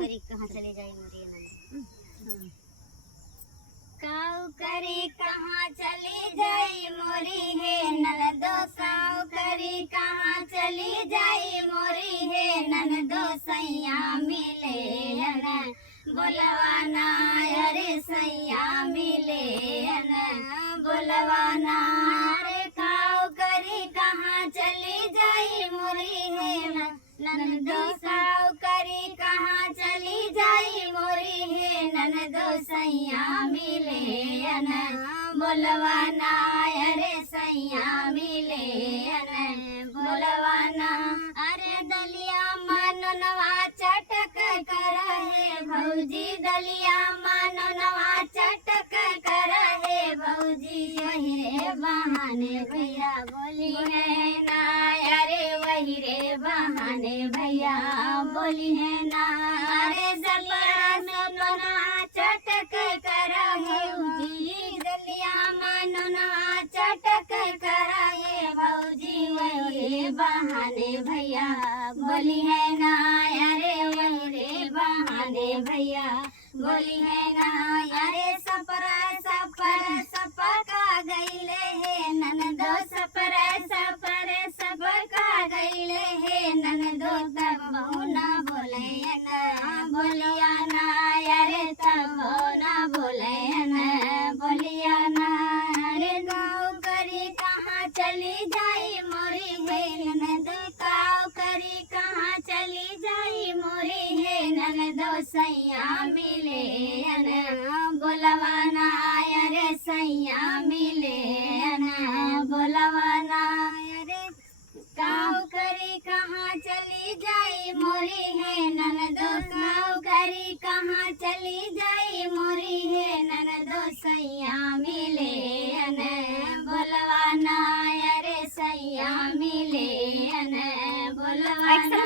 करी कहाँ चली जाई मोरी ननद। काऊ करी कहाँ चली जाई मोरी है ननदो, काऊ करी कहाँ चली जाई मोरी है ननदो, सैया मिले न बोलवाना, अरे सैया मिले न बोलवाना। अरे काऊ करी कहाँ चली जाई मोरी है ननदो, काऊ करी कहाँ चली जाई मोरी है ननदो, सैया मिले न बोलवाना, अरे सैया मिले न बोलवाना। अरे दलिया मननवा चटक कर है भौजी, दलिया मननवा चटक कर है भौजी, वही रे बहाने भैया बोली है ना, अरे वही रे बहाने भैया बोली है ना। अरे दलिया मननवा चटक कर है भौजी, दलिया मननवा चटक कर है भौजी, वही रे बहाने भैया बोली है ना, अरे वही रे बहाने भैया बोली है ना। अरे सपरा सपर सपका गईले है ननदो, सपर सपर सबका गईले है ननदो, तब ना बोले ना बोलिया ना, अरे तब ना बोले ना बोलिया ना। अरे गाँव करी कहाँ चली जाई मोरी है ननदो, गाँव करी कहाँ चली जाई मोरी है ननदो, सैया मिले न बोलवाना, अरे सैया मिले न बोलवाना। अरे गाँव करी कहाँ चली जाई मोरी है ननदो, गाँव करी कहाँ चली जाई मोरी है ननदो, सैया मिले न बोलवाना, अरे सैया मिले न बोलवाना।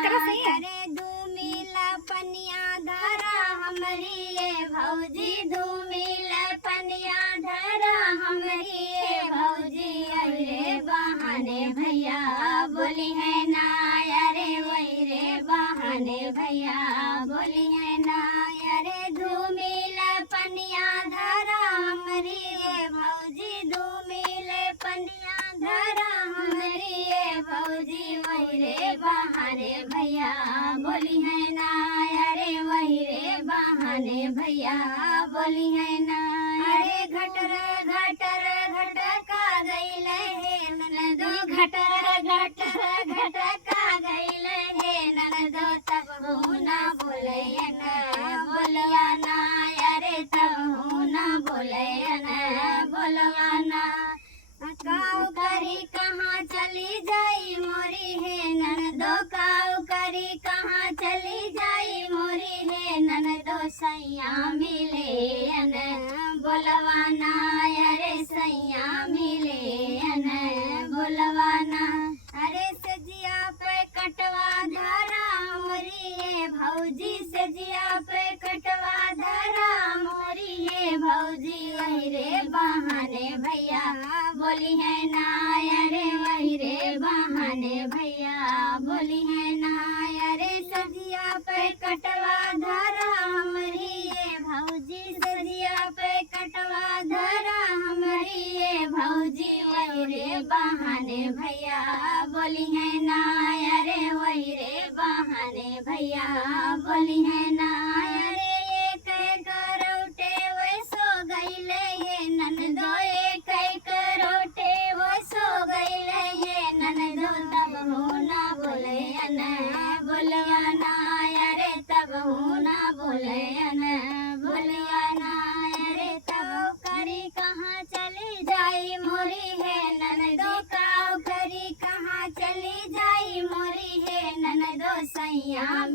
अरे धूमिला पनिया धरा हमरी ये भौजी, धूमिला पनिया धरा हमरी ये भौजी, अरे बहाने भैया बोली है ना, अरे वही रे बहाने भैया बोली है ना। अरे धूमिला पनिया धरा हमरी ये भौजी, धूमिले पनिया धरा हमरी ये भौजी, वही रे बहाने भैया बोली है ना, अरे वही रे बहाने भैया बोली है ना। अरे घटर घटर घटका गईले है ननदो, घटर घटर घटका गईले है ननदो, तब ना बोले ना बोलिया ना, अरे तब ना बोले ना बोलवाना। काऊ करी कहाँ चली जाई मोरी है ननदो, काऊ करी कहाँ चली जाई मोरी है ननदो, सैया मिले न बोलवाना, अरे सैया मिले न बोलवाना। अरे सजिया पे कटवा धरा मोरी ये भौजी, सजिया पे कटवा धरा मोरी ये भौजी, वही रे बहाने भैया बोली है ना, अरे वही रे बहाने भैया बोली है ना। अरे सजिया पे कटवा धरा हमरी ये भौजी, सजिया पे कटवा धरा हमरी ये भौजी, वही रे बहाने भैया बोली है ना, अरे वही रे बहाने भैया बोली है ना। अरे एक करोटे वैसो गईले है ननदो, एक करोटे वैसो गईले है ननदो, तब ना बोले न बोलवाना, अरे तब ना बोले न बोलवाना। अरे तब करी कहाँ चली जाई मोरी है ननदो, काऊ करी कहाँ चली जाई मोरी है ननदो, सैया